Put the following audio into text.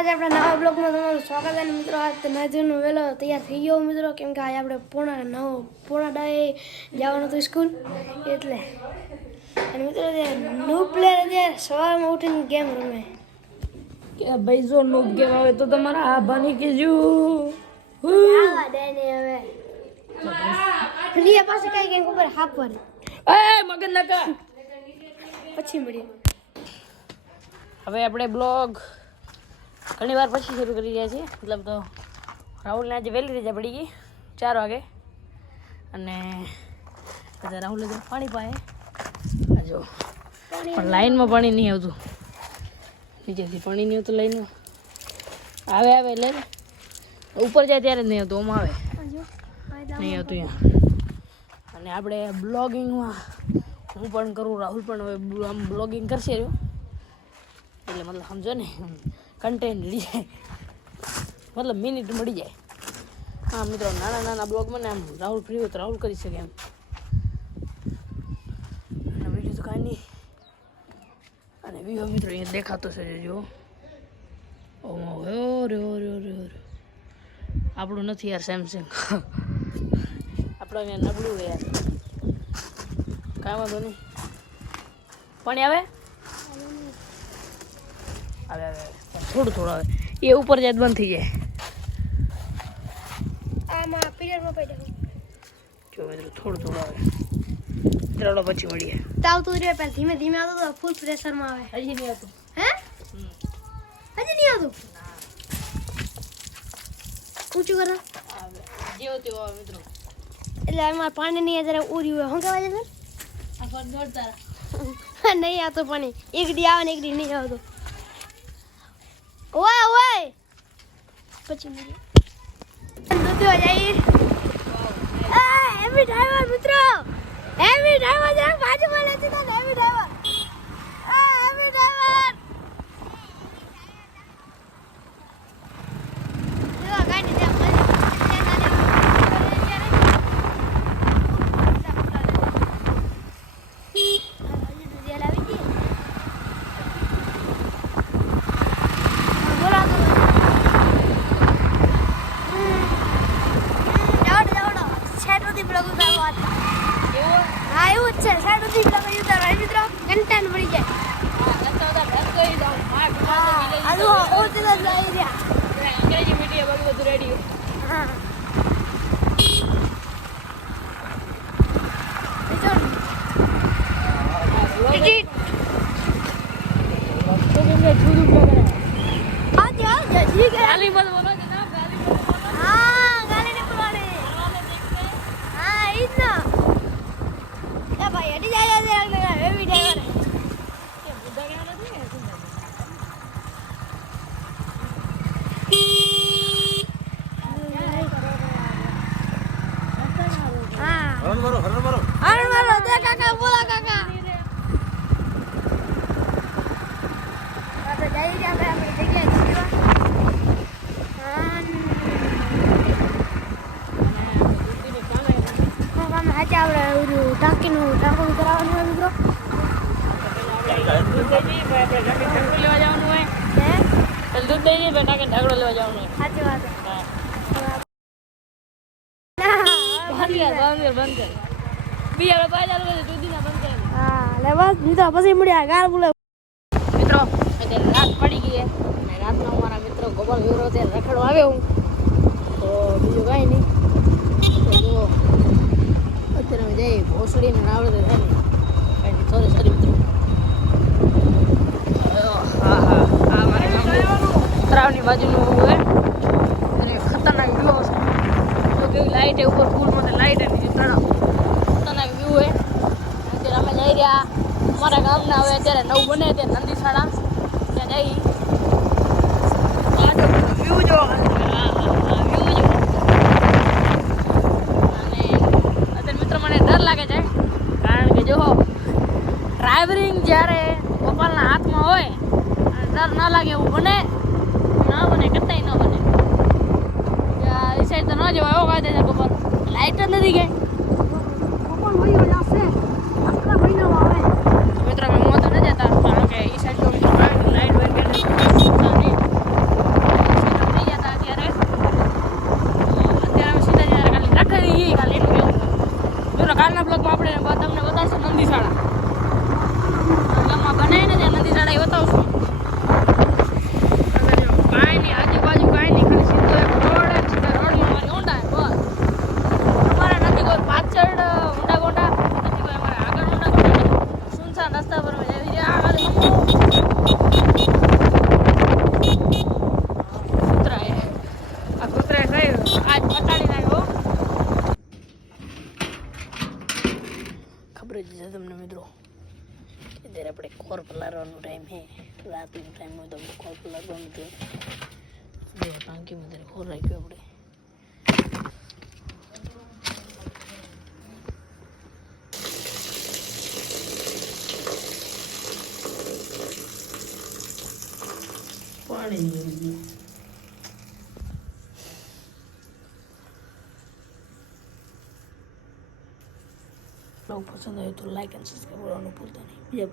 आज આપણે નવા બ્લોગમાં તમારું સ્વાગત છે મિત્રો. આજ તો નાજુનો વેલો તૈયાર થઈ ગયો મિત્રો, કેમ કે આજે આપણે પોણા ડાએ જવાનું હતું સ્કૂલ એટલે. અને મિત્રો ન્યૂ પ્લેયર અત્યારે સવારમાં ઉઠીને ગેમ રમે કે ભાઈ જો નોબ ગેમ આવે તો તમારા આ બની કે જો આવા દે ને હવે લીયા પાસે કઈ ગેમ ઉપર હાપર એ મગન નકા પછી મળીએ. હવે આપણે બ્લોગ ઘણી વાર પછી શરૂ કરી રહ્યા છીએ. મતલબ તો રાહુલને આજે વહેલી રજા પડી ગઈ 4 વાગે, અને બધા રાહુલ પાણી પાએ જો પણ લાઈનમાં પાણી નહીં આવતું, નીચેથી પાણી નહીં આવતું લાઈનમાં આવે એટલે ઉપર જાય ત્યારે જ નહીં આવતું, આમાં આવે નહીં આવતું અહીંયા. અને આપણે બ્લોગિંગમાં હું પણ કરું, રાહુલ પણ હવે આમ બ્લોગિંગ કરશે રહ્યો એટલે મતલબ સમજો ને કન્ટેન્ટ મળી જાય, મતલબ મિનિટ મળી જાય. હા મિત્રો, નાના નાના બ્લોગમાં ને આમ રાહુલ ફ્રી હોય તો રાહુલ કરી શકે એમ, અને બીજું તો કાંઈ નહીં. અને વિવો મિત્રો અહીંયા દેખાતો છે જો, ઓમાં આપણું નથી યાર સેમસંગ, આપણું અહીંયા નબળું છે યાર, કાંઈ વાંધો નહીં. પાણી આવે આવે આવે થોડું થોડું આવે, એ ઉપર જાય બંધ થઈ જાય. આમાં પીરિયડમાં પડ્યા જો મિત્રો થોડું થોડું આવે, ચાલો પછી મળીએ. આવતું રે પણ ધીમે ધીમે આવતું તો ફૂલ પ્રેશરમાં આવે. હજી નહીં આવતું. હે હજી નહીં આવતું? ઊંચું કરો જેવો તેવો આવે મિત્રો. એટલે એમાં પાણી નહીં જરા ઉર્યું હોય, શું કહેવાય છે આ ફોન દોડતા નહીં આવતું પાણી, એક દી આવે ને એક દી નહીં આવતું. ઓય ઓય પછી મળીએ. દૂધવા જાય હેવી ડ્રાઈવર મિત્રો, હેવી ડ્રાઈવર જરા બાજુમાં લેતી તો હેવી ડ્રાઈવર, હેવી ડ્રાઈવર જો ગાડી દે અંગ્રેજી મીડિયમ બધું રેડી. ટાંકીનું કરાવવાનું મિત્રો. લેવા જવાનું હોય દૂધ દઈ દઈએ ટાંકી ઢાંકડો લેવા જવાનું હોય. સાચી વાત બંધ કર બીજા પાછા દૂધીના બંધ કરે. હા લે બસ મિત્રો પછી મળ્યા ગાળ બોલે મિત્રો. અત્યારે રાત પડી ગઈ અને રાતના અમારા મિત્રો ગોપાલ વિવરો અત્યારે રખડવા આવ્યો હું તો બીજું કાંઈ નહીં. તો જુઓ અત્યારે અમે જઈએ ભોસડીને આવડે તો થાય ને કાંઈ સોરી મિત્રો. હા હા આ મારે તળાવની બાજુનું હોય અને ખતરનાક વ્યૂ છે. જો કેવી લાઇટ છે ઉપર પુલમાં લાઇટ અને નીચે તળાવ, ખતરનાક વ્યૂ હોય. અત્યારે અમે જઈ રહ્યા અમારા ગામના, હવે અત્યારે નવું બને ત્યાં નંદીશાળા ત્યાં જઈ વ્યૂ જો વ્યૂ જો. અને અત્યારે મિત્રો મને ડર લાગે છે, કારણ કે જો ડ્રાઇવરિંગ જ્યારે ગોપાલના હાથમાં હોય અને ડર ના લાગે એવું બને ના બને, કતાઈ ન બને. એ સાઈડ તો ન જવાય, એવો કાયદે છે ગોપાલ, લાઇટ જ નથી ગઈ. મિત્રો અમે મોં તો ન જતા, કારણ કે એ સાઈડ તો લાઇટ હોય ટાંકીમાં ત્યારે ખોર રાખ્યો આપણે. પાણી પસંદ આવે તો લાઈક એન્ડ સબસ્ક્રાઈબ કરવાનું ભૂલતા નહીં. બીજા